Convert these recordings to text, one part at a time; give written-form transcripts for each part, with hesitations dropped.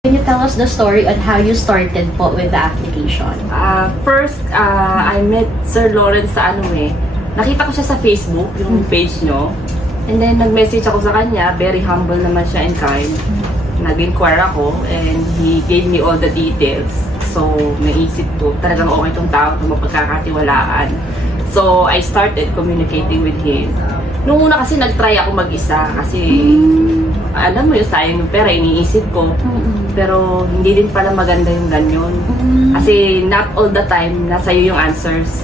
Can you tell us the story on how you started po with the application? First, I met Sir Lawrence sa nakita ko siya sa Facebook, yung page nyo. And then, nag-message ako sa kanya. Very humble naman siya and kind. Nag-inquire ako and he gave me all the details. So, naisip ko, talagang okay itong tao, itong mapagkakatiwalaan. So, I started communicating with him. Nung una kasi, nag-try ako mag-isa kasi alam mo yung sayang yung pera, iniisip ko. Pero hindi din pala maganda yung ganyan. Kasi not all the time nasa iyo yung answers.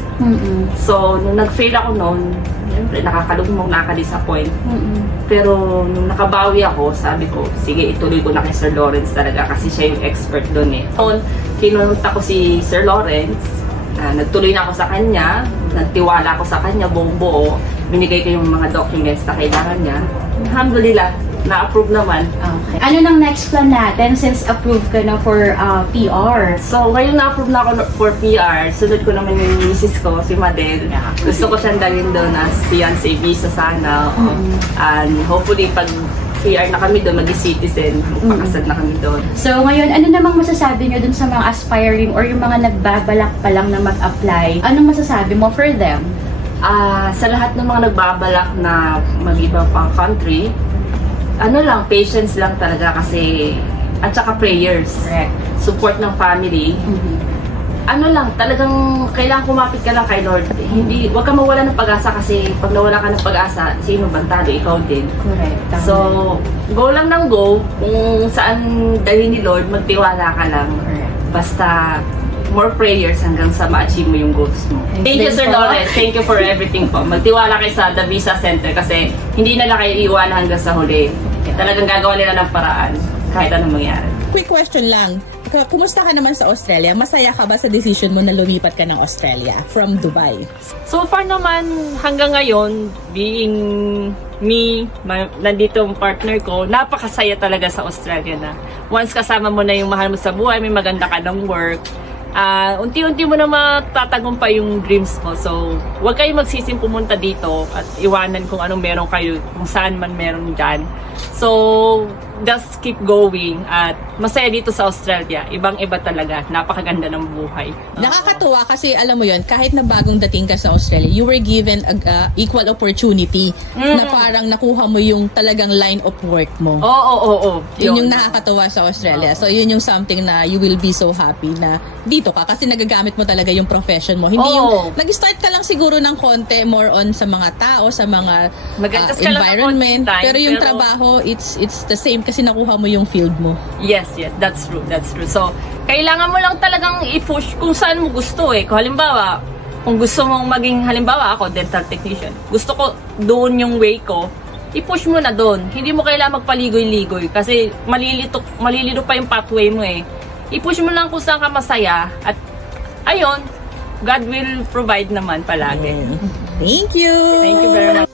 So, nung nag-fail ako noon, siyempre nakakalugmong, nakaka-disappoint. Pero nung nakabawi ako, sabi ko, sige, ituloy ko na kay Sir Lawrence talaga kasi siya yung expert doon eh. So, kinunta ko si Sir Lawrence, nagtuloy na ako sa kanya, nagtiwala ako sa kanya buong buo, binigay ko yung mga documents na kailangan niya. Alhamdulillah, na-approve naman. Okay. Ano nang next plan natin since approved ka na for PR? So, ngayon na-approve na ako for PR. Sunod ko naman yung misis ko, si Madel. Gusto ko siyang dalhin doon as fiancé visa sana. And hopefully, pag PR na kami doon, mag-citizen, magpakasal na kami doon. So, ngayon, ano namang masasabi nyo dun sa mga aspiring or yung mga nagbabalak pa lang na mag-apply? Anong masasabi mo for them? Sa lahat ng mga nagbabalak na mag-iba pang country, ano lang, patience lang talaga kasi, at saka prayers. Correct. Support ng family. Ano lang, talagang kailangan kumapit ka lang kay Lord. Hindi, wag ka mawala ng pag-asa kasi pag nawala ka ng pag-asa, sino bantado? Ikaw din. Correct. So, go lang ng go. Kung saan dalhin ni Lord, magtiwala ka lang. Correct. Basta, more prayers hanggang sa ma-achieve mo yung goals mo. Thank you, Sir Lawrence. Thank you for everything po. Magtiwala kayo sa The Visa Center kasi hindi nila kayo iwan hanggang sa huli. Talagang gagawa nila ng paraan kahit anong mangyari. Quick question lang. Kumusta ka naman sa Australia? Masaya ka ba sa decision mo na lumipat ka ng Australia from Dubai? So far naman, hanggang ngayon, being me, nandito ang partner ko, napakasaya talaga sa Australia na. Once kasama mo na yung mahal mo sa buhay, may maganda ka ng work, unti-unti mo na matatagumpay yung dreams mo. So, huwag kayong magsising pumunta dito at iwanan kung anong meron kayo, kung saan man meron dyan. So, just keep going at masaya dito sa Australia. Ibang-iba talaga. Napakaganda ng buhay. Nakakatuwa kasi alam mo yon, kahit na bagong dating ka sa Australia, you were given equal opportunity na parang nakuha mo yung talagang line of work mo. Oo. Yun yung nakakatuwa sa Australia. So, yun yung something na you will be so happy na dito ka kasi nagagamit mo talaga yung profession mo. Hindi yung nag-start ka lang siguro ng konti more on sa mga tao, sa mga environment. Pero yung trabaho, it's the same kasi nakuha mo yung field mo. Yes, that's true. So, kailangan mo lang talagang i-push kung saan mo gusto eh. Kung halimbawa, kung gusto mong maging, halimbawa ako, dental technician, gusto ko doon yung way ko, i-push mo na doon. Hindi mo kailangan magpaligoy-ligoy kasi malilito pa yung pathway mo eh. I-push mo lang kung saan ka masaya at ayun, God will provide naman palagi. Thank you! Thank you very much.